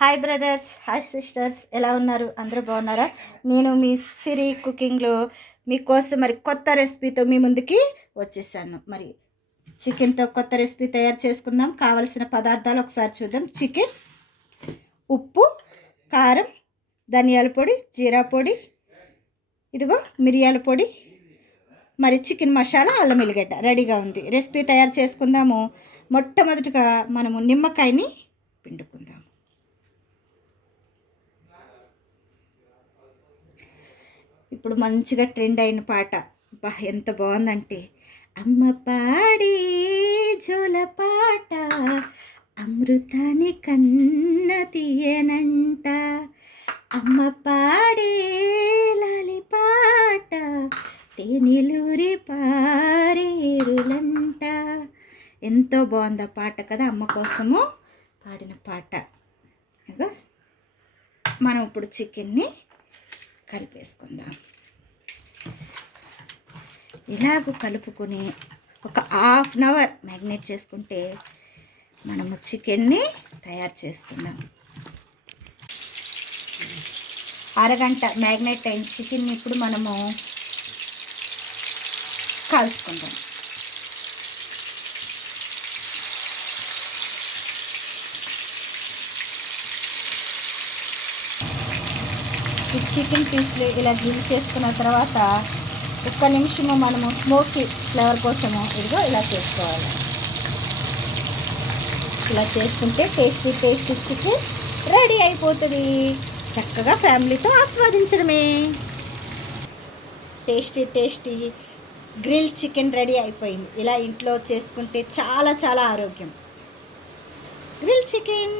Hi brothers, hi sisters, ఎలా ఉన్నారు? అందరూ బాగున్నారా? నేను మీ సిరి కుకింగ్లో మీకోసం మరి కొత్త రెసిపీతో మీ ముందుకి వచ్చేసాను. మరి చికెన్తో కొత్త రెసిపీ తయారు చేసుకుందాం. కావలసిన పదార్థాలు ఒకసారి చూద్దాం. చికెన్, ఉప్పు, కారం, ధనియాల పొడి, జీరా పొడి, ఇదిగో మిరియాల పొడి, మరి చికెన్ మసాలా, అల్లం ఎల్లిగడ్డ రెడీగా ఉంది. రెసిపీ తయారు చేసుకుందాము. మొట్టమొదటిగా మనము నిమ్మకాయని పిండుకుందాం. ఇప్పుడు మంచిగా ట్రెండ్ అయిన పాట, బా ఎంత బాగుందంటే, అమ్మ పాడే జోల పాట అమృతాన్ని కన్న తీయనంట, అమ్మ పాడే లాలి పాట తేనెలూరి పారేరులంట. ఎంతో బాగుంది ఆ పాట కదా, అమ్మ కోసము పాడిన పాట. మనం ఇప్పుడు చికెన్ని కలిపేసుకుందాం. ఇలాగ కలుపుకొని ఒక హాఫ్ అన్ అవర్ మ్యాగ్నేట్ చేసుకుంటే మనము చికెన్ని తయారు చేసుకుందాం. అరగంట మ్యాగ్నేట్ అయిన చికెన్ని ఇప్పుడు మనము కాల్చుకుందాం. ఈ చికెన్ పీస్లు ఇలా గ్రిల్ చేసుకున్న తర్వాత ఒక్క నిమిషము మనము స్మోకీ ఫ్లేవర్ కోసము ఇదిగో ఇలా చేసుకోవాలి. ఇలా చేసుకుంటే టేస్టీ చికెన్ రెడీ అయిపోతుంది. చక్కగా ఫ్యామిలీతో ఆస్వాదించడమే. టేస్టీ గ్రిల్ చికెన్ రెడీ అయిపోయింది. ఇలా ఇంట్లో చేసుకుంటే చాలా ఆరోగ్యం. Grill chicken.